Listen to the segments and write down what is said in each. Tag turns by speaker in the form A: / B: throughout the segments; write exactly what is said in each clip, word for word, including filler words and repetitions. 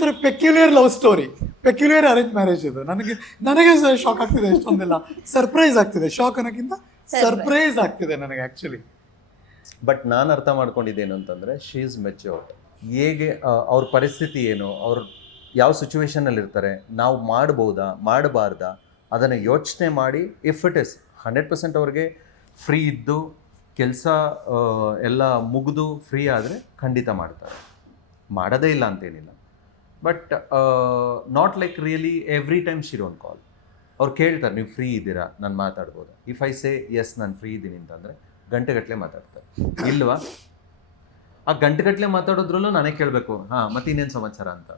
A: ಒಂಥರ peculiar love story, peculiar arrange marriage ಇದು. ನನಗೆ ನನಗೆ ಶಾಕ್ ಆಗ್ತಿದೆ, ಎಷ್ಟೊಂದೆಲ್ಲ ಸರ್ಪ್ರೈಸ್ ಆಗ್ತಿದೆ. ಶಾಕ್ ಅನ್ನೋಕ್ಕಿಂತ ಸರ್ಪ್ರೈಸ್ ಆಗ್ತಿದೆ ನನಗೆ ಆ್ಯಕ್ಚುಲಿ.
B: ಬಟ್ ನಾನು ಅರ್ಥ ಮಾಡ್ಕೊಂಡಿದ್ದೇನು ಅಂತಂದರೆ, ಶಿ ಈಸ್ ಮೆಚ್ಯೂರ್ಡ್. ಹೇಗೆ ಅವ್ರ ಪರಿಸ್ಥಿತಿ ಏನು, ಅವ್ರು ಯಾವ ಸಿಚುವೇಶನಲ್ಲಿ ಇರ್ತಾರೆ, ನಾವು ಮಾಡ್ಬೋದಾ ಮಾಡಬಾರ್ದಾ ಅದನ್ನು ಯೋಚನೆ ಮಾಡಿ, if it is hundred percent ಅವ್ರಿಗೆ ಫ್ರೀ ಇದ್ದು ಕೆಲಸ ಎಲ್ಲ ಮುಗಿದು ಫ್ರೀ ಆದರೆ ಖಂಡಿತ ಮಾಡ್ತಾರೆ, ಮಾಡೋದೇ ಇಲ್ಲ ಅಂತೇನಿಲ್ಲ. But not like really every time she don't call. ಅವ್ರು ಕೇಳ್ತಾರೆ, ನೀವು ಫ್ರೀ ಇದ್ದೀರಾ, ನಾನು ಮಾತಾಡ್ಬೋದು. ಇಫ್ ಐ ಸೇ ಎಸ್ ನಾನು ಫ್ರೀ ಇದ್ದೀನಿ ಅಂತಂದರೆ ಗಂಟೆಗಟ್ಟಲೆ ಮಾತಾಡ್ತಾರೆ. ಇಲ್ವಾ, ಆ ಗಂಟೆಗಟ್ಟಲೆ ಮಾತಾಡೋದ್ರಲ್ಲೂ ನಾನೇ ಕೇಳಬೇಕು, ಹಾಂ ಮತ್ತೆ ಇನ್ನೇನು ಸಮಾಚಾರ ಅಂತ.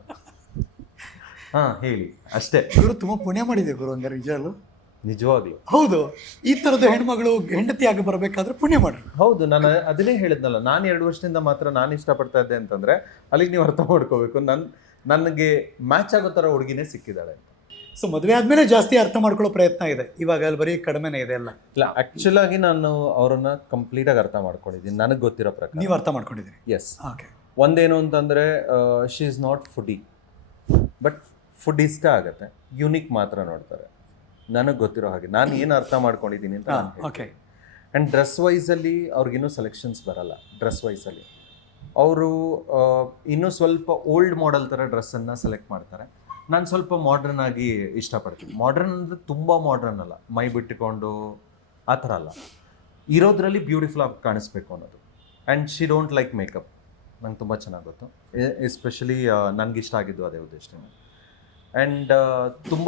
B: ಹಾಂ ಹೇಳಿ ಅಷ್ಟೇ.
A: ಗುರು ತುಂಬ ಪುಣ್ಯ ಮಾಡಿದೆ ಗುರು, ಹಂಗಾರೆ ನಿಜವಲ್ಲೂ
B: ನಿಜವಾಗ್ಲೂ.
A: ಹೌದು, ಈ ಥರದ ಹೆಣ್ಮಗಳು ಹೆಂಡತಿಯಾಗಿ ಬರಬೇಕಾದ್ರೆ ಪುಣ್ಯ ಮಾಡ್ರಿ.
B: ಹೌದು, ನಾನು ಅದನ್ನೇ ಹೇಳಿದ್ನಲ್ಲ, ನಾನು ಎರಡು ವರ್ಷದಿಂದ ಮಾತ್ರ ನಾನು ಇಷ್ಟಪಡ್ತಾ ಇದ್ದೆ ಅಂತಂದರೆ ಅಲ್ಲಿಗೆ ನೀವು ಅರ್ಥ ಮಾಡ್ಕೋಬೇಕು, ನನ್ನ ನನಗೆ ಮ್ಯಾಚ್ ಆಗೋ ಥರ ಹುಡುಗಿನೇ ಸಿಕ್ಕಿದ್ದಾಳೆ.
A: ಸೊ ಮದುವೆ ಆದಮೇಲೆ ಜಾಸ್ತಿ ಅರ್ಥ ಮಾಡ್ಕೊಳ್ಳೋ ಪ್ರಯತ್ನ ಇದೆ, ಇವಾಗ ಅಲ್ಲಿ ಬರೀ ಕಡಿಮೆನೇ ಇದೆ ಎಲ್ಲ.
B: ಇಲ್ಲ, ಆ್ಯಕ್ಚುಲ್ ಆಗಿ ನಾನು ಅವ್ರನ್ನ ಕಂಪ್ಲೀಟಾಗಿ ಅರ್ಥ ಮಾಡ್ಕೊಂಡಿದ್ದೀನಿ, ನನಗೆ ಗೊತ್ತಿರೋ ಪ್ರಕಾರ.
A: ನೀವು ಅರ್ಥ ಮಾಡ್ಕೊಂಡಿದ್ದೀರಿ?
B: ಎಸ್.
A: ಓಕೆ.
B: ಒಂದೇನು ಅಂತಂದರೆ, she is not foodie, but food ಇಷ್ಟ ಆಗುತ್ತೆ, ಯುನಿಕ್ ಮಾತ್ರ ನೋಡ್ತಾರೆ. ನನಗೆ ಗೊತ್ತಿರೋ ಹಾಗೆ ನಾನು ಏನು ಅರ್ಥ ಮಾಡ್ಕೊಂಡಿದ್ದೀನಿ ಅಂತ.
A: ಓಕೆ.
B: ಆ್ಯಂಡ್ ಡ್ರೆಸ್ ವೈಸಲ್ಲಿ ಅವ್ರಿಗಿನ್ನೂ ಸೆಲೆಕ್ಷನ್ಸ್ ಬರಲ್ಲ. ಡ್ರೆಸ್ ವೈಸಲ್ಲಿ ಅವರು ಇನ್ನೂ ಸ್ವಲ್ಪ ಓಲ್ಡ್ ಮಾಡೆಲ್ ಥರ ಡ್ರೆಸ್ಸನ್ನು ಸೆಲೆಕ್ಟ್ ಮಾಡ್ತಾರೆ. ನಾನು ಸ್ವಲ್ಪ ಮಾಡ್ರನ್ ಆಗಿ ಇಷ್ಟಪಡ್ತೀನಿ. ಮಾಡ್ರನ್ ಅಂದರೆ ತುಂಬ ಮಾಡ್ರನ್ ಅಲ್ಲ, ಮೈ ಬಿಟ್ಟುಕೊಂಡು ಆ ಥರ ಅಲ್ಲ, ಇರೋದ್ರಲ್ಲಿ ಬ್ಯೂಟಿಫುಲ್ ಆಗಿ ಕಾಣಿಸ್ಬೇಕು ಅನ್ನೋದು. And she don't like makeup, ನಂಗೆ ತುಂಬ ಚೆನ್ನಾಗಿ ಗೊತ್ತು. ಎಸ್ಪೆಷಲಿ ನನಗಿಷ್ಟ ಆಗಿದ್ದು ಅದೇ ಉದ್ದೇಶನೇ. ಆ್ಯಂಡ್ ತುಂಬ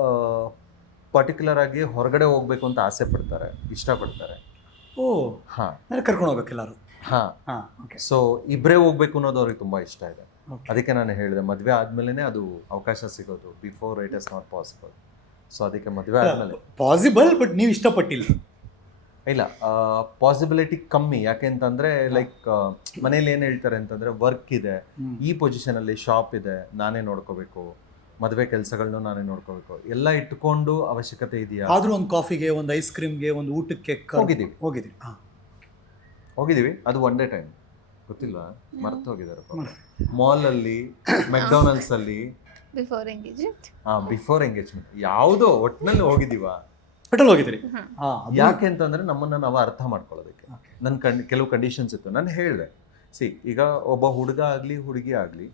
B: ಪರ್ಟಿಕ್ಯುಲರ್ ಆಗಿ ಹೊರಗಡೆ ಹೋಗಬೇಕು ಅಂತ ಆಸೆ ಪಡ್ತಾರೆ, ಇಷ್ಟಪಡ್ತಾರೆ.
A: ಓ
B: ಹಾಂ,
A: ನಾನು ಕರ್ಕೊಂಡು ಹೋಗ್ಬೇಕು ಎಲ್ಲರೂ.
B: ಹಾಂ
A: ಹಾಂ, ಓಕೆ.
B: ಸೊ ಇಬ್ಬರೇ ಹೋಗ್ಬೇಕು ಅನ್ನೋದು ಅವ್ರಿಗೆ ತುಂಬ ಇಷ್ಟ ಇದೆ. ಅದಕ್ಕೆ ನಾನು ಹೇಳಿದೆ, ಮದುವೆ ಆದಮೇಲೆ ಅದು ಅವಕಾಶ ಸಿಗೋದು, before it is not possible. So ಅದಕ್ಕೆ ಮದುವೆ ಆದಮೇಲೆ
A: ಪಾಸಿಬಲ್, ಬಟ್ ನೀವು ಇಷ್ಟಪಟ್ಟಿಲ್ಲ.
B: ಇಲ್ಲ, ಪಾಸಿಬಿಲಿಟಿ ಕಮ್ಮಿ. ಯಾಕೆಂತಂದರೆ ಲೈಕ್ ಮನೇಲಿ ಏನು ಹೇಳ್ತಾರೆ ಅಂತಂದರೆ, ವರ್ಕ್ ಇದೆ, ಈ ಪೊಸಿಷನಲ್ಲಿ ಶಾಪ್ ಇದೆ, ನಾನೇ ನೋಡ್ಕೋಬೇಕು, ಮದುವೆ ಕೆಲಸಗಳನ್ನೂ ನಾನೇ ನೋಡ್ಕೋಬೇಕು, ಎಲ್ಲ ಇಟ್ಕೊಂಡು ಅವಶ್ಯಕತೆ ಇದೆಯಾ?
A: ಆದರೂ ಒಂದು ಕಾಫಿಗೆ, ಒಂದು ಐಸ್ ಕ್ರೀಮ್ಗೆ, ಒಂದು ಊಟಕ್ಕೆ
B: ಹೋಗಿದ್ದೀವಿ
A: ಹೋಗಿದ್ದೀವಿ ಹಾಂ
B: ಹೋಗಿದ್ದೀವಿ ಅದು ಒನ್ ಡೇ ಟೈಮ್, ಗೊತ್ತಿಲ್ವಾ, ಮರ್ತು ಹೋಗಿದ್ದಾರೆ. ಮಾಲಲ್ಲಿ, ಮೆಕ್ಡೊನಾಲ್ಡ್ಸಲ್ಲಿ,
C: ಬಿಫೋರ್ ಎಂಗೇಜ್ಮೆಂಟ್.
B: ಹಾಂ ಬಿಫೋರ್ ಎಂಗೇಜ್ಮೆಂಟ್ ಯಾವುದೋ ಒಟ್ಟಿನಲ್ಲಿ ಹೋಗಿದ್ದೀವಾ?
A: ಹೋಟೆಲ್ ಹೋಗಿದ್ದೀರಿ?
B: ಯಾಕೆ ಅಂತಂದರೆ ನಮ್ಮನ್ನು ನಾವು ಅರ್ಥ ಮಾಡ್ಕೊಳ್ಳೋದಕ್ಕೆ. ನನ್ನ ಕಣ್ ಕೆಲವು ಕಂಡೀಷನ್ಸ್ ಇತ್ತು. ನಾನು ಹೇಳಿದೆ, ಸಿ ಈಗ ಒಬ್ಬ ಹುಡುಗ ಆಗಲಿ ಹುಡುಗಿ ಆಗಲಿ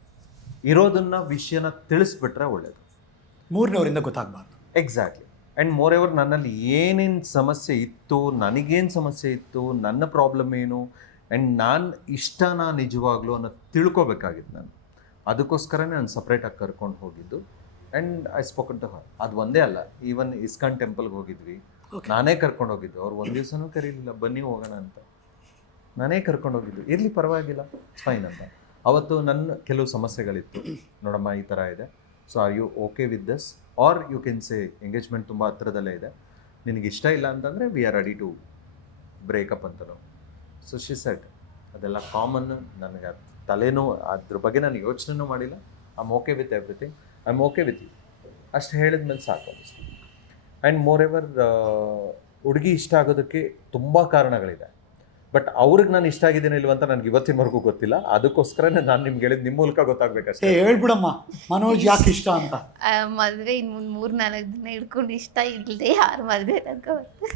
B: ಇರೋದನ್ನ ವಿಷಯನ ತಿಳಿಸ್ಬಿಟ್ರೆ ಒಳ್ಳೇದು,
A: ಮೂರನೇವರಿಂದ ಗೊತ್ತಾಗಬಾರ್ದು.
B: ಎಕ್ಸಾಕ್ಟ್ಲಿ. ಆ್ಯಂಡ್ ಮೋರ್ ಎವರ್ ನನ್ನಲ್ಲಿ ಏನೇನು ಸಮಸ್ಯೆ ಇತ್ತು, ನನಗೇನು ಸಮಸ್ಯೆ ಇತ್ತು, ನನ್ನ ಪ್ರಾಬ್ಲಮ್ ಏನು, ಆ್ಯಂಡ್ ನಾನು ಇಷ್ಟನಾ ನಿಜವಾಗ್ಲೂ ಅನ್ನೋ ತಿಳ್ಕೊಬೇಕಾಗಿತ್ತು ನಾನು. ಅದಕ್ಕೋಸ್ಕರನೇ ನಾನು ಸಪ್ರೇಟಾಗಿ ಕರ್ಕೊಂಡು ಹೋಗಿದ್ದು. And I spoken to her. ಅದು ಒಂದೇ ಅಲ್ಲ, ಈವನ್ ಇಸ್ಕಾನ್ ಟೆಂಪಲ್ಗೆ ಹೋಗಿದ್ವಿ, ನಾನೇ ಕರ್ಕೊಂಡು ಹೋಗಿದ್ದು. ಅವ್ರು ಒಂದು ದಿವಸನೂ ಕರೀಲಿಲ್ಲ, ಬನ್ನಿ ಹೋಗೋಣ ಅಂತ, ನಾನೇ ಕರ್ಕೊಂಡು ಹೋಗಿದ್ದು. ಇರಲಿ ಪರವಾಗಿಲ್ಲ, ಫೈನ್ ಅಂತ. ಅವತ್ತು ನನ್ನ ಕೆಲವು ಸಮಸ್ಯೆಗಳಿತ್ತು, ನೋಡಮ್ಮ ಈ ಥರ ಇದೆ, so are you okay with this, are you can say engagement ತುಂಬ ಹತ್ರದಲ್ಲೇ ಇದೆ, ನಿನಗೆ ಇಷ್ಟ ಇಲ್ಲ ಅಂತಂದರೆ we are ready to breakup ಅಂತಲೂ. ಸೊ ಶಿ ಸೆಡ್, ಅದೆಲ್ಲ ಕಾಮನ್, ನನಗೆ ತಲೆನೂ ಅದ್ರ ಬಗ್ಗೆ ನಾನು ಯೋಚನೆನೂ ಮಾಡಿಲ್ಲ. I am okay with everything, I am okay with you ಅಷ್ಟು ಹೇಳಿದ್ಮೇಲೆ ಸಾಕು ಅನ್ನಿಸ್ತು. ಆ್ಯಂಡ್ ಮೋರ್ ಎವರ್ ಹುಡುಗಿ ಇಷ್ಟ ಆಗೋದಕ್ಕೆ ತುಂಬ ಕಾರಣಗಳಿದೆ, ಬಟ್ ಅವ್ರಿಗೆ ನಾನು ಇಷ್ಟ ಆಗಿದ್ದೇನೆ ಇಲ್ವ ಅಂತ ನನಗೆ ಇವತ್ತಿನವರೆಗೂ ಗೊತ್ತಿಲ್ಲ. ಅದಕ್ಕೋಸ್ಕರನೇ ನಾನು ನಿಮ್ಗೆ ಹೇಳಿದ್ದು, ನಿಮ್ಮ ಮೂಲಕ ಗೊತ್ತಾಗಬೇಕಷ್ಟೇ.
A: ಹೇಳ್ಬಿಡಮ್ಮ ಮನೋಜ್ ಯಾಕೆ ಇಷ್ಟ ಅಂತ.
C: ಮದುವೆ ಇನ್ನು ಮುಂದೆ ಮೂರು ನಾಲ್ಕು ದಿನ ಹಿಡ್ಕೊಂಡು ಇಷ್ಟ ಇಲ್ಲದೆ ಯಾರು ಮದುವೆ ತನಕ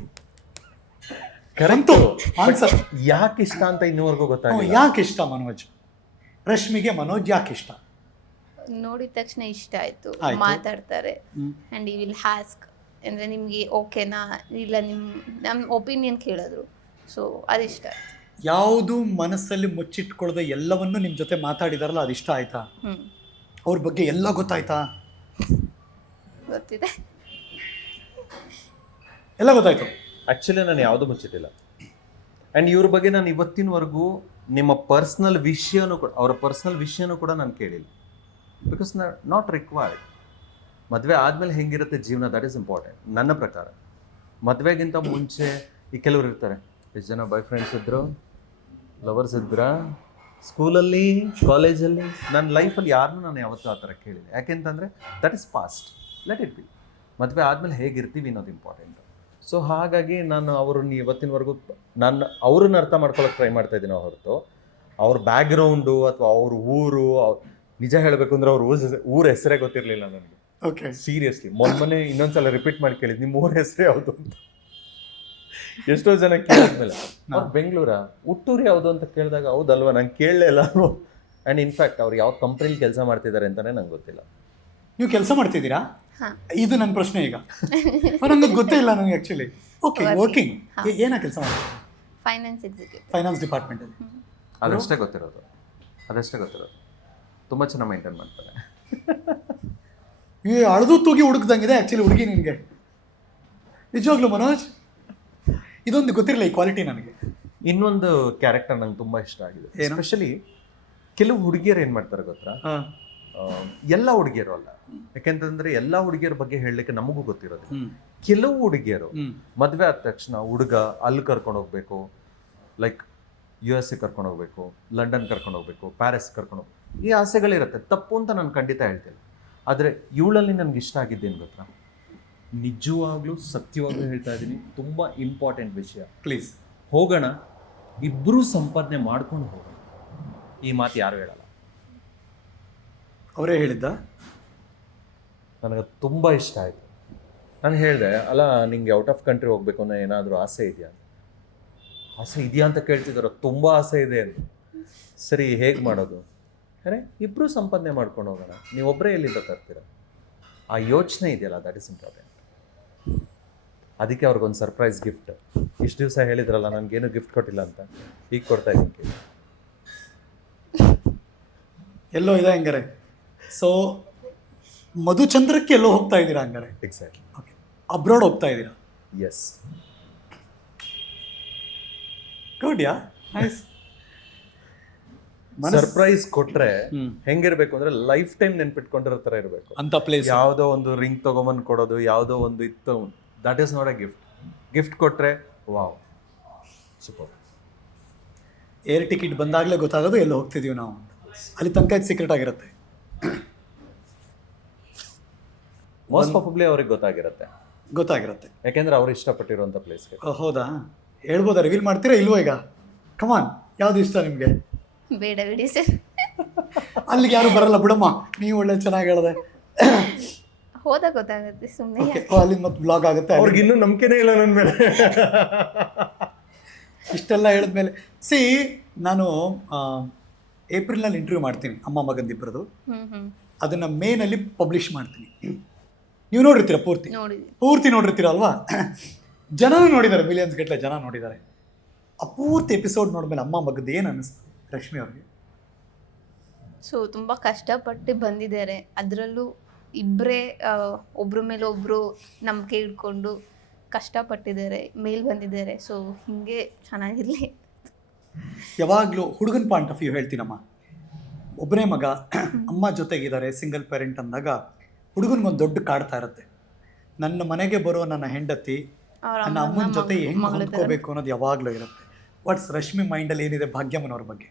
A: ಕರೆಂಟು ಆನ್ಸರ್.
B: ಯಾಕೆ ಇಷ್ಟ ಅಂತ ಇನ್ನೂವರೆಗೂ ಗೊತ್ತಾಗಿಲ್ಲ.
A: ಯಾಕೆ ಇಷ್ಟ ಮನೋಜ್? ರಶ್ಮಿಗೆ ಮನೋಜ್ ಯಾಕೆ ಇಷ್ಟ?
C: ನೋಡಿದ ತಕ್ಷಣ ಇಷ್ಟ ಆಯ್ತು, ಮಾತಾಡ್ತಾರೆ. ಆ್ಯಂಡ್ ಈ ವಿಲ್ ಹ್ಯಾಸ್ಕ್ ಅಂದರೆ ನಿಮಗೆ ಓಕೆನಾ ಇಲ್ಲ, ನಿಮ್ಮ ನಮ್ಮ ಒಪಿನಿಯನ್ ಕೇಳಿದ್ರು, ಸೊ ಅದಿಷ್ಟ.
A: ಯಾವುದು ಮನಸ್ಸಲ್ಲಿ ಮುಚ್ಚಿಟ್ಕೊಳ್ಳದೆ ಎಲ್ಲವನ್ನೂ ನಿಮ್ಮ ಜೊತೆ ಮಾತಾಡಿದಾರಲ್ಲ, ಅದು ಇಷ್ಟ ಆಯ್ತಾ? ಅವ್ರ ಬಗ್ಗೆ ಎಲ್ಲ ಗೊತ್ತಾಯ್ತಾ?
C: ಗೊತ್ತಿದೆ,
A: ಎಲ್ಲ ಗೊತ್ತಾಯ್ತು.
B: ಆ್ಯಕ್ಚುಲಿ ನಾನು ಯಾವುದೂ ಮುಚ್ಚಿಟ್ಟಿಲ್ಲ. ಆ್ಯಂಡ್ ಇವ್ರ ಬಗ್ಗೆ ನಾನು ಇವತ್ತಿನವರೆಗೂ ನಿಮ್ಮ ಪರ್ಸ್ನಲ್ ವಿಷಯನೂ ಕೂಡ, ಅವರ ಪರ್ಸ್ನಲ್ ವಿಷಯನೂ ಕೂಡ ನಾನು ಕೇಳಿಲ್ಲ. ಬಿಕಾಸ್ ನಾ ನಾಟ್ ರಿಕ್ವೈರ್ಡ್. ಮದುವೆ ಆದಮೇಲೆ ಹೆಂಗಿರುತ್ತೆ ಜೀವನ, ದಟ್ ಈಸ್ ಇಂಪಾರ್ಟೆಂಟ್ ನನ್ನ ಪ್ರಕಾರ. ಮದುವೆಗಿಂತ ಮುಂಚೆ ಈ ಕೆಲವ್ರು ಇರ್ತಾರೆ, ಎಷ್ಟು ಜನ ಬಾಯ್ ಫ್ರೆಂಡ್ಸ್ ಇದ್ದರು, ಲವರ್ಸ್ ಇದ್ರಾ, ಸ್ಕೂಲಲ್ಲಿ, ಕಾಲೇಜಲ್ಲಿ. ನನ್ನ ಲೈಫಲ್ಲಿ ಯಾರನ್ನೂ ನಾನು ಯಾವತ್ತೂ ಆ ಥರ ಕೇಳಿದೆ. ಯಾಕೆಂತಂದರೆ that is past, let it be. ಮದುವೆ ಆದಮೇಲೆ ಹೇಗಿರ್ತೀವಿ ಅನ್ನೋದು ಇಂಪಾರ್ಟೆಂಟ್. ಸೊ ಹಾಗಾಗಿ ನಾನು ಅವ್ರನ್ನ ಇವತ್ತಿನವರೆಗೂ ನಾನು ಅವ್ರನ್ನ ಅರ್ಥ ಮಾಡ್ಕೊಳ್ಳೋಕೆ ಟ್ರೈ ಮಾಡ್ತಾಯಿದ್ದೀನಿ ಹೊರತು ಅವ್ರ ಬ್ಯಾಕ್ಗ್ರೌಂಡು ಅಥವಾ ಅವ್ರ ಊರು ನಿಜ ಹೇಳಬೇಕು ಅಂದ್ರೆ ಅವ್ರ ಊರ್ ಊರ ಹೆಸರೇ ಗೊತ್ತಿರಲಿಲ್ಲ ನನಗೆ.
A: ಓಕೆ.
B: ಸೀರಿಯಸ್ಲಿ ಮೊನ್ನೆ ಇನ್ನೊಂದ್ಸಲ ರಿಪೀಟ್ ಮಾಡಿ ಕೇಳಿದ್ ನಿಮ್ಮ ಊರ ಹೆಸರು ಯಾವುದು ಅಂತ. ಎಷ್ಟೋ ಜನ ಕೇಳಿದ್ಮೇಲೆ ಅವ್ರು ಬೆಂಗಳೂರ ಹುಟ್ಟೂರು ಯಾವುದು ಅಂತ ಕೇಳಿದಾಗ ಹೌದಲ್ವಾ ನಂಗೆ ಕೇಳಲೇ ಇಲ್ಲ. ಆ್ಯಂಡ್ ಇನ್ಫ್ಯಾಕ್ಟ್ ಅವ್ರು ಯಾವ ಕಂಪ್ನಿಲಿ ಕೆಲಸ ಮಾಡ್ತಿದ್ದಾರೆ ಅಂತಲೇ ನಂಗೆ ಗೊತ್ತಿಲ್ಲ.
A: ನೀವು ಕೆಲಸ ಮಾಡ್ತಿದ್ದೀರಾ?
C: ಹಾ.
A: ಇದು ನನ್ನ ಪ್ರಶ್ನೆ ಈಗ. ನಂಗೆ ಗೊತ್ತೇ ಇಲ್ಲ ನನಗೆ ಆ್ಯಕ್ಚುಲಿ. Okay, working. ಏನ ಕೆಲಸ ಮಾಡ್ತೀರಾ?
C: Finance executive.
A: ಫೈನಾನ್ಸ್ ಡಿಪಾರ್ಟ್ಮೆಂಟಲ್ಲಿ.
B: ಅದಷ್ಟೇ ಗೊತ್ತಿರೋದು, ಅದಷ್ಟೇ ಗೊತ್ತಿರೋದು. ತುಂಬ ಚೆನ್ನಾಗಿ ಮೇಂಟೈನ್ ಮಾಡ್ತಾರೆ.
A: ಈ ಅಳದು ತೂಗಿ ಹುಡುಕ್ದಂಗಿದೆ ಆ್ಯಕ್ಚುಲಿ ಹುಡುಗಿ ನಿನಗೆ. ನಿಜವಾಗ್ಲೂ ಮನೋಜ್, ಇದೊಂದು ಗೊತ್ತಿರಲಿಲ್ಲ ಈ ಕ್ವಾಲಿಟಿ ನನಗೆ.
B: ಇನ್ನೊಂದು ಕ್ಯಾರೆಕ್ಟರ್ ನಂಗೆ ತುಂಬ ಇಷ್ಟ ಆಗಿದೆ. ಎಸ್ಪೆಷಲಿ ಕೆಲವು ಹುಡುಗಿಯರು ಏನು ಮಾಡ್ತಾರೆ ಗೊತ್ತಾ, ಎಲ್ಲ ಹುಡುಗಿಯರು ಅಲ್ಲ, ಯಾಕೆಂತಂದ್ರೆ ಎಲ್ಲ ಹುಡುಗಿಯರ ಬಗ್ಗೆ ಹೇಳಲಿಕ್ಕೆ ನಮಗೂ ಗೊತ್ತಿರೋದಿಲ್ಲ. ಕೆಲವು ಹುಡುಗಿಯರು ಮದುವೆ ಆದ ತಕ್ಷಣ ಹುಡುಗ ಅಲ್ಲಿ ಕರ್ಕೊಂಡು ಹೋಗ್ಬೇಕು, ಲೈಕ್ ಯು ಎಸ್ ಎ ಕರ್ಕೊಂಡು ಹೋಗ್ಬೇಕು, ಲಂಡನ್ ಕರ್ಕೊಂಡು ಹೋಗ್ಬೇಕು, ಪ್ಯಾರಿಸ್ ಕರ್ಕೊಂಡು ಹೋಗ್ಬೇಕು, ಈ ಆಸೆಗಳಿರುತ್ತೆ. ತಪ್ಪು ಅಂತ ನಾನು ಖಂಡಿತ ಹೇಳ್ತೀನಿ. ಆದರೆ ಇವಳಲ್ಲಿ ನನಗೆ ಇಷ್ಟ ಆಗಿದ್ದೇನು ಗೊತ್ತಾ, ನಿಜವಾಗ್ಲೂ ಸತ್ಯವಾಗ್ಲೂ ಹೇಳ್ತಾ ಇದ್ದೀನಿ, ತುಂಬ ಇಂಪಾರ್ಟೆಂಟ್ ವಿಷಯ.
A: ಪ್ಲೀಸ್
B: ಹೋಗೋಣ, ಇಬ್ಬರೂ ಸಂಪಾದನೆ ಮಾಡ್ಕೊಂಡು ಹೋಗೋಣ. ಈ ಮಾತು ಯಾರು ಹೇಳಲ್ಲ.
A: ಅವರೇ ಹೇಳಿದ್ದ.
B: ನನಗೆ ತುಂಬ ಇಷ್ಟ ಆಯಿತು. ನಾನು ಹೇಳಿದೆ, ಅಲ್ಲ ನಿಂಗೆ ಔಟ್ ಆಫ್ ಕಂಟ್ರಿ ಹೋಗ್ಬೇಕು ಅನ್ನೋ ಏನಾದರೂ ಆಸೆ ಇದೆಯಾ? ಆಸೆ ಇದೆಯಾ ಅಂತ ಕೇಳ್ತಿದ್ದಾರೋ. ತುಂಬ ಆಸೆ ಇದೆ ಅಂತ. ಸರಿ, ಹೇಗೆ ಮಾಡೋದು? ಅರೆ ಇಬ್ಬರೂ ಸಂಪಾದನೆ ಮಾಡ್ಕೊಂಡು ಹೋಗೋಣ, ನೀವೊಬ್ಬರೇ ಎಲ್ಲಿಂದ ತರ್ತೀರ? ಆ ಯೋಚನೆ ಇದೆಯಲ್ಲ, ದಟ್ ಇಸ್ ಇಂಪಾರ್ಟೆಂಟ್. ಅದಕ್ಕೆ ಅವ್ರಿಗೊಂದು ಸರ್ಪ್ರೈಸ್ ಗಿಫ್ಟ್. ಇಷ್ಟು ದಿವಸ ಹೇಳಿದ್ರಲ್ಲ ನನಗೇನು ಗಿಫ್ಟ್ ಕೊಟ್ಟಿಲ್ಲ ಅಂತ, ಈಗ ಕೊಡ್ತಾ ಇದ್ದೀನಿ.
A: ಎಲ್ಲೋ ಇದೆ ಹಂಗಾರೆ. ಸೊ ಮಧುಚಂದ್ರಕ್ಕೆ ಎಲ್ಲೋ ಹೋಗ್ತಾ ಇದ್ದೀರಾ ಹಂಗಾರೆ?
B: ಎಕ್ಸಾಕ್ಟ್ಲಿ.
A: ಓಕೆ, ಅಬ್ರಾಡ್ ಹೋಗ್ತಾ ಇದ್ದೀರಾ?
B: Yes.
A: Good yeah, nice.
B: Surprise ಕೊಟ್ರೆ ಹೆಂಗಿರ್ಬೇಕು ಅಂದ್ರೆ ಲೈಫ್ ಟೈಮ್ ನೆನ್ಪಿಟ್ಕೊಂಡಿರೋ ತರ ಇರಬೇಕು
A: ಅಂತ ಪ್ಲೇಸ್.
B: ಯಾವುದೋ ಒಂದು ರಿಂಗ್ ತಗೊಂಬಂದು ಕೊಡೋದು, ಯಾವುದೋ ಒಂದು ಇತ್ತು, that is not a gift. Gift ಕೊಟ್ರೆ ವಾವ್, ಸೂಪರ್.
A: ಏರ್ ಟಿಕೆಟ್ ಬಂದಾಗಲೇ ಗೊತ್ತಾಗೋದು ಎಲ್ಲಿ ಹೋಗ್ತಿದೀವಿ ನಾವು ಅಂತ. ಅಲ್ಲಿ ತನಕ ಇದು ಸೀಕ್ರೆಟ್ ಆಗಿರುತ್ತೆ.
B: ಮೋಸ್ಟ್ ಪ್ರಾಬಬ್ಲಿ ಅವ್ರಿಗೆ ಗೊತ್ತಾಗಿರುತ್ತೆ.
A: ಗೊತ್ತಾಗಿರುತ್ತೆ
B: ಯಾಕೆಂದ್ರೆ ಅವ್ರು ಇಷ್ಟಪಟ್ಟಿರುವಂಥ ಪ್ಲೇಸ್ಗೆ.
A: ಹೌದಾ? ಹೇಳ್ಬೋದಾ? ರಿವೀಲ್ ಮಾಡ್ತೀರಾ ಇಲ್ವೋ ಈಗ? ಕಮಾನ್, ಯಾವ್ದು ಇಷ್ಟ ನಿಮಗೆ?
C: ಬೇಡ ಬಿಡಿ ಸರ್.
A: ಅಲ್ಲಿಗೆ ಯಾರು ಬರಲ್ಲ ಬಿಡಮ್ಮ, ನೀವು ಒಳ್ಳೆ ಚೆನ್ನಾಗಿ ಹೇಳಿದೆ.
C: ಹೋದಾಗ ಗೊತ್ತಾಗುತ್ತೆ ಸುಮ್ಮನೆ.
A: ಓಕೆ, ಅಲ್ಲಿ ಮತ್ತೆ ಬ್ಲಾಗ್ ಆಗುತ್ತೆ.
B: ಅವ್ರಿಗೆ ಇನ್ನೂ ನಂಬಿಕೆನೇ ಇಲ್ಲ ನನ್ನ ಮೇಲೆ.
A: ಇಷ್ಟೆಲ್ಲ ಹೇಳಿದ್ಮೇಲೆ ಸಿ, ನಾನು ಏಪ್ರಿಲ್ನಲ್ಲಿ ಇಂಟರ್ವ್ಯೂ ಮಾಡ್ತೀನಿ ಅಮ್ಮ ಮಗಂದಿಬ್ಬರದು.
C: ಹ್ಮ್ ಹ್ಮ್
A: ಅದನ್ನು ಮೇನಲ್ಲಿ ಪಬ್ಲಿಷ್ ಮಾಡ್ತೀನಿ. ನೀವು ನೋಡಿರ್ತೀರ ಪೂರ್ತಿ?
C: ನೋಡಿದ್ವಿ.
A: ಪೂರ್ತಿ ನೋಡಿರ್ತೀರ ಅಲ್ವಾ? ಜನನೂ ನೋಡಿದ್ದಾರೆ, ಮಿಲಿಯನ್ಸ್ ಗಟ್ಟಲೆ ಜನ ನೋಡಿದ್ದಾರೆ. ಆ ಪೂರ್ತಿ ಎಪಿಸೋಡ್ ನೋಡಿದ್ಮೇಲೆ ಅಮ್ಮ ಮಗದ್ದು ಏನು ಅನ್ನಿಸ್ತು ರಶ್ಮಿ ಅವ್ರಿಗೆ?
C: ಸೊ ತುಂಬ ಕಷ್ಟಪಟ್ಟು ಬಂದಿದ್ದಾರೆ. ಅದರಲ್ಲೂ ಇಬ್ಬರೇ ಒಬ್ರ ಮೇಲೆ ಒಬ್ಬರು ನಂಬಿಕೆ ಇಟ್ಕೊಂಡು ಕಷ್ಟಪಟ್ಟಿದ್ದಾರೆ, ಮೇಲ್ ಬಂದಿದ್ದಾರೆ. ಸೊ ಹಿಂಗೆ ಚೆನ್ನಾಗಿರಲಿ.
A: ಯಾವಾಗಲೂ ಹುಡುಗನ ಪಾಯಿಂಟ್ ಆಫ್ ವ್ಯೂ ಹೇಳ್ತೀನಮ್ಮ. ಒಬ್ಬನೇ ಮಗ, ಅಮ್ಮ ಜೊತೆಗಿದ್ದಾರೆ, ಸಿಂಗಲ್ ಪೇರೆಂಟ್ ಅಂದಾಗ ಹುಡುಗನಿಗೊಂದು ದೊಡ್ಡ ಕಾಡ್ತಾ ಇರುತ್ತೆ. ನನ್ನ ಮನೆಗೆ ಬರೋ ನನ್ನ ಹೆಂಡತಿ ನನ್ನ ಅಮ್ಮನ ಜೊತೆ ಹೆಂಗೆ ಹೊಂದ್ಕೋಬೇಕು ಅನ್ನೋದು ಯಾವಾಗಲೂ ಇರುತ್ತೆ. ವಾಟ್ಸ್ ರಶ್ಮಿ ಮೈಂಡಲ್ಲಿ ಏನಿದೆ ಭಾಗ್ಯಮ್ಮನವ್ರ ಬಗ್ಗೆ?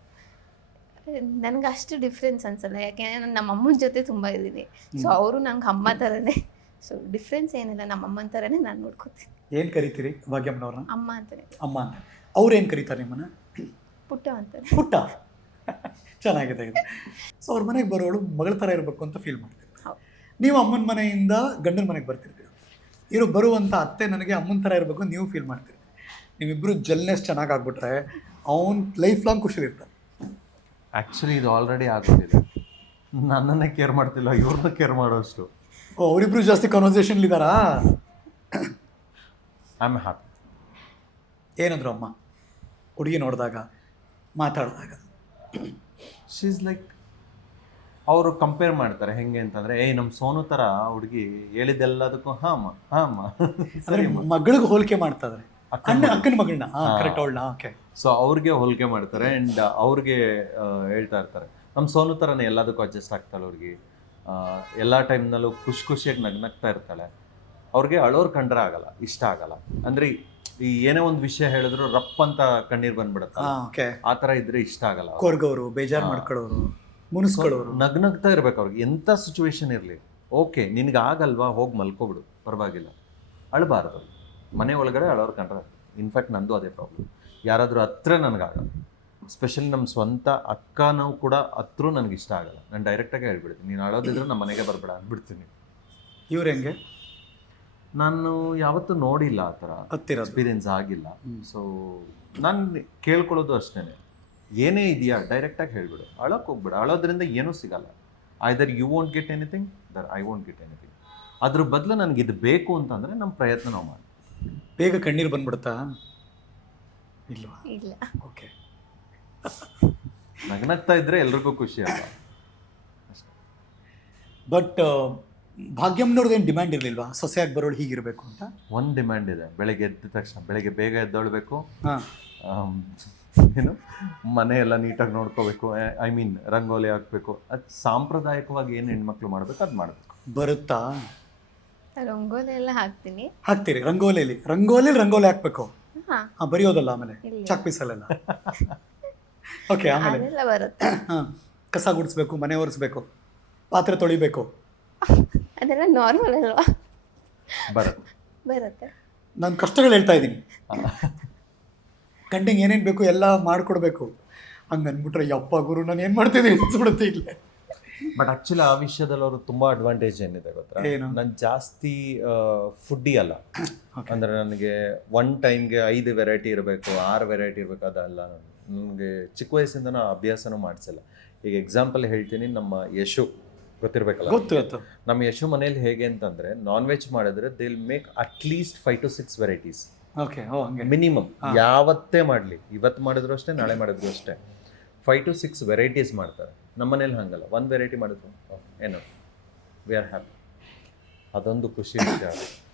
C: ನನಗೆ ಅಷ್ಟು ಡಿಫ್ರೆನ್ಸ್ ಅನ್ಸಲ್ಲ, ಯಾಕೆಂದರೆ ನಾನು ನಮ್ಮ ಅಮ್ಮನ ಜೊತೆ ತುಂಬ ಇದ್ದೀನಿ. ಸೊ ಅವರು ನಂಗೆ ಅಮ್ಮ ಥರನೇ. ಸೊ ಡಿಫ್ರೆನ್ಸ್ ಏನಿಲ್ಲ, ನಮ್ಮ ಅಮ್ಮನ ಥರನೇ ನಾನು ನೋಡ್ಕೋತೀನಿ.
A: ಏನು ಕರಿತೀರಿ ಭಾಗ್ಯಮ್ಮನವ್ರನ್ನ?
C: ಅಮ್ಮ ಅಂತಾನೆ.
A: ಅಮ್ಮ ಅಂತ. ಅವ್ರು ಏನು ಕರೀತಾರೆ ನಿಮ್ಮನ್ನ?
C: ಪುಟ್ಟ ಅಂತಾರೆ.
A: ಪುಟ್ಟ. ಚೆನ್ನಾಗಿದೆ ಇದು. ಸೊ ಅವ್ರ ಮನೆಗೆ ಬರೋಳು ಮಗಳ ಥರ ಇರಬೇಕು ಅಂತ ಫೀಲ್ ಮಾಡ್ತೀರಿ. ನೀವು ಅಮ್ಮನ ಮನೆಯಿಂದ ಗಂಡನ ಮನೆಗೆ ಬರ್ತಿರ್ತೀರ. ಇವರು ಬರುವಂಥ ಅತ್ತೆ ನನಗೆ ಅಮ್ಮನ ಥರ ಇರಬೇಕು ನೀವು ಫೀಲ್ ಮಾಡ್ತೀರಿ. ನೀವಿಬ್ಬರು ಜಲ್ನೆಸ್ ಚೆನ್ನಾಗಿ ಆಗ್ಬಿಟ್ರೆ ಅವ್ನು ಲೈಫ್ ಲಾಂಗ್ ಖುಷಿಲಿರ್ತಾರೆ.
B: ಆ್ಯಕ್ಚುಲಿ ಇದು ಆಲ್ರೆಡಿ ಆಗೋದಿದೆ. ನನ್ನನ್ನೇ ಕೇರ್ ಮಾಡ್ತಿಲ್ಲ, ಇವ್ರನ್ನ ಕೇರ್ ಮಾಡೋಷ್ಟು.
A: ಓ, ಅವರಿಬ್ರು ಜಾಸ್ತಿ ಕನ್ವರ್ಸೇಷನ್ಲಿದ್ದಾರಾ?
B: I am happy.
A: ಏನಂದ್ರು ಅಮ್ಮ ಹುಡುಗಿ ನೋಡಿದಾಗ, ಮಾತಾಡಿದಾಗ?
B: ಶಿ ಇಸ್ ಲೈಕ್, ಅವರು ಕಂಪೇರ್ ಮಾಡ್ತಾರೆ ಹೆಂಗೆ ಅಂತಂದರೆ, ಏಯ್ ನಮ್ಮ ಸೋನು ಥರ ಹುಡುಗಿ ಹೇಳಿದ್ದೆಲ್ಲದಕ್ಕೂ ಹಾಂ ಅಮ್ಮ ಹಾಂ ಅಮ್ಮ.
A: ಅಂದರೆ ಮಗಳಿಗೆ ಹೋಲಿಕೆ ಮಾಡ್ತಾ ಇದ್ದಾರೆ, ಅಣ್ಣ ಅಕ್ಕನ ಮಗಳನ್ನ. ಕರೆಕ್ಟ್, ಅವಳನ್ನ. ಓಕೆ.
B: ಸೊ ಅವ್ರಿಗೆ ಹೋಲಿಕೆ ಮಾಡ್ತಾರೆ ಆ್ಯಂಡ್ ಅವ್ರಿಗೆ ಹೇಳ್ತಾ ಇರ್ತಾರೆ, ನಮ್ಮ ಸೋನು ಥರನೇ ಎಲ್ಲದಕ್ಕೂ ಅಡ್ಜಸ್ಟ್ ಆಗ್ತಾಳೆ ಹುಡುಗಿ, ಎಲ್ಲ ಟೈಮ್ನಲ್ಲೂ ಖುಷಿ ಖುಷಿಯಾಗಿ ನಗ್ನಗ್ತಾ ಇರ್ತಾಳೆ. ಅವ್ರಿಗೆ ಅಳೋರು ಕಂಡ್ರೆ ಆಗಲ್ಲ, ಇಷ್ಟ ಆಗಲ್ಲ. ಅಂದರೆ ಈ ಏನೇ ಒಂದು ವಿಷಯ ಹೇಳಿದ್ರು ರಪ್ ಅಂತ ಕಣ್ಣೀರು ಬಂದ್ಬಿಡುತ್ತೆ.
A: ಓಕೆ.
B: ಆ ಥರ ಇದ್ರೆ ಇಷ್ಟ ಆಗಲ್ಲ.
A: ಕೊರ್ಗೋರು, ಬೇಜಾರು ಮಾಡ್ಕೊಳ್ಳೋರು, ಮುನಿಸ್ಕೊಳ್ಳೋರು.
B: ನಗ್ನಗ್ತಾ ಇರ್ಬೇಕು ಅವ್ರಿಗೆ, ಎಂಥ ಸಿಚುವೇಶನ್ ಇರಲಿ. ಓಕೆ, ನಿನಗೆ ಆಗಲ್ವಾ, ಹೋಗಿ ಮಲ್ಕೊಬಿಡು, ಪರವಾಗಿಲ್ಲ, ಅಳಬಾರ್ದು. ಮನೆ ಒಳಗಡೆ ಅಳೋರು ಕಂಡ್ರೆ, ಇನ್ಫ್ಯಾಕ್ಟ್ ನಂದು ಅದೇ ಪ್ರಾಬ್ಲಮ್. ಯಾರಾದರೂ ಹತ್ರ ನನಗಾಗಲ್ಲ. ಸ್ಪೆಷಲಿ ನಮ್ಮ ಸ್ವಂತ ಅಕ್ಕನೂ ಕೂಡ ಹತ್ರೂ ನನಗೆ ಇಷ್ಟ ಆಗಲ್ಲ. ನಾನು ಡೈರೆಕ್ಟಾಗಿ ಹೇಳ್ಬಿಡ್ತೀನಿ, ನೀನು ಅಳೋದಿದ್ರೆ ನಮ್ಮ ಮನೆಗೆ ಬರಬೇಡ ಅಂದ್ಬಿಡ್ತೀನಿ.
A: ಇವ್ರು ಹೆಂಗೆ?
B: ನಾನು ಯಾವತ್ತೂ ನೋಡಿಲ್ಲ ಆ ಥರ,
A: ಹತ್ತಿರ
B: ಎಕ್ಸ್ಪೀರಿಯನ್ಸ್ ಆಗಿಲ್ಲ. ಸೊ ನಾನು ಕೇಳ್ಕೊಳ್ಳೋದು ಅಷ್ಟೇ, ಏನೇ ಇದೆಯಾ ಡೈರೆಕ್ಟಾಗಿ ಹೇಳ್ಬಿಡು, ಅಳೋಕೆ ಹೋಗ್ಬೇಡ. ಅಳೋದ್ರಿಂದ ಏನೂ ಸಿಗಲ್ಲ. Either you won't get anything, there I won't get anything. ಅದ್ರ ಬದಲು ನನಗೆ ಇದು ಬೇಕು ಅಂತಂದರೆ ನಮ್ಮ ಪ್ರಯತ್ನ ನಾವು ಮಾಡಿ.
A: ಬೇಗ ಕಣ್ಣೀರು ಬಂದ್ಬಿಡುತ್ತಾ? ಇಲ್ವಾ?
C: ಇಲ್ಲ.
A: ಓಕೆ.
B: ನಗ್ನಗ್ತಾ ಇದ್ರೆ ಎಲ್ರಿಗೂ ಖುಷಿ ಅಲ್ಲ.
A: ಬಟ್ ಭಾಗ್ಯಮ್ನವ್ರದ್ದು ಏನು ಡಿಮ್ಯಾಂಡ್ ಇರಲಿಲ್ವಾ ಸೊಸೆಯಾಗಿ ಬರೋಳು ಹೀಗಿರಬೇಕು ಅಂತ?
B: ಒಂದು ಡಿಮ್ಯಾಂಡ್ ಇದೆ, ಬೆಳಗ್ಗೆ ಎದ್ದ ತಕ್ಷಣ ಬೆಳಗ್ಗೆ ಬೇಗ ಎದ್ದೊಳ್ಬೇಕು,
A: ಹಾಂ,
B: ಏನು ಮನೆ ಎಲ್ಲ ನೀಟಾಗಿ ನೋಡ್ಕೋಬೇಕು, ಐ ಮೀನ್ ರಂಗೋಲಿ ಹಾಕಬೇಕು. ಅದು ಸಾಂಪ್ರದಾಯಿಕವಾಗಿ ಏನು ಹೆಣ್ಮಕ್ಳು ಮಾಡಬೇಕು ಅದು ಮಾಡಬೇಕು.
A: ಬರುತ್ತಾ?
C: ರಂಗೋಲಿ ಎಲ್ಲ ಹಾಕ್ತೀನಿ.
A: ಹಾಕ್ತೀರಿ? ರಂಗೋಲಿಲಿ ರಂಗೋಲಿ ರಂಗೋಲಿ ಹಾಕ್ಬೇಕು?
C: ಹಾಂ,
A: ಹಾಂ, ಬರೆಯೋದಲ್ಲ ಆಮೇಲೆ
C: ಇಲ್ಲ.
A: ಚಾಕ್ ಪೀಸಲ್ಲೆಲ್ಲ? ಓಕೆ. ಆಮೇಲೆ
C: ಅದೆಲ್ಲ ಬರುತ್ತೆ.
A: ಹಾಂ, ಕಸ ಗುಡಿಸ್ಬೇಕು, ಮನೆ ಒರೆಸ್ಬೇಕು, ಪಾತ್ರೆ ತೊಳಿಬೇಕು.
C: ಅದೆಲ್ಲ ನಾರ್ಮಲ್ ಅಲ್ವಾ?
B: ಬರುತ್ತೆ
C: ಬರುತ್ತೆ.
A: ನಾನು ಕಷ್ಟಗಳು ಹೇಳ್ತಾ ಇದ್ದೀನಿ. ಗಂಡಂಗೆ ಏನೇನು ಬೇಕು ಎಲ್ಲ ಮಾಡಿಕೊಡ್ಬೇಕು. ಹಂಗೆ ಅಂದ್ಬಿಟ್ರೆ ಯಪ್ಪ ಗುರು ನಾನು ಏನು ಮಾಡ್ತಿದ್ದೀನಿ ಅನ್ಸ್ಬಿಡುತ್ತೆ ಇಲ್ಲೇ.
B: ಬಟ್ ಆ್ಯಕ್ಚುಲಿ ಆ ವಿಷಯದಲ್ಲಿ ಅವರು ತುಂಬ ಅಡ್ವಾಂಟೇಜ್ ಏನಿದೆ ಗೊತ್ತಾ?
A: ಏನು?
B: ನಾನು ಜಾಸ್ತಿ ಫುಡ್ಡಿ ಅಲ್ಲ. ಅಂದರೆ ನನಗೆ ಒನ್ ಟೈಮ್ಗೆ ಐದು ವೆರೈಟಿ ಇರಬೇಕು, ಆರು ವೆರೈಟಿ ಇರಬೇಕು, ಅದಲ್ಲ. ನಾನು ನನಗೆ ಚಿಕ್ಕ ವಯಸ್ಸಿಂದ ನಾನು ಅಭ್ಯಾಸನೂ ಮಾಡಿಸಿಲ್ಲ. ಈಗ ಎಕ್ಸಾಂಪಲ್ ಹೇಳ್ತೀನಿ, ನಮ್ಮ ಯಶು ಗೊತ್ತಿರಬೇಕಲ್ಲ?
A: ಗೊತ್ತು ಗೊತ್ತು.
B: ನಮ್ಮ ಯಶು ಮನೇಲಿ ಹೇಗೆ ಅಂತಂದರೆ, ನಾನ್ ವೆಜ್ ಮಾಡಿದ್ರೆ they will make at least five to six varieties
A: okay. ಓ ಹಂಗೆ
B: ಮಿನಿಮಮ್. ಯಾವತ್ತೇ ಮಾಡಲಿ, ಇವತ್ತು ಮಾಡಿದ್ರು ಅಷ್ಟೇ, ನಾಳೆ ಮಾಡಿದ್ರು ಅಷ್ಟೇ, ಫೈವ್ ಟು ಸಿಕ್ಸ್ ವೆರೈಟೀಸ್ ಮಾಡ್ತಾರೆ. ನಮ್ಮ ಮನೇಲಿ ಹಾಗಲ್ಲ, ಒಂದು ವೆರೈಟಿ ಮಾಡಿದ್ರು ಏನೋ ವಿ ಆರ್ ಹ್ಯಾಪಿ. ಅದೊಂದು ಖುಷಿ ವಿಷಯ.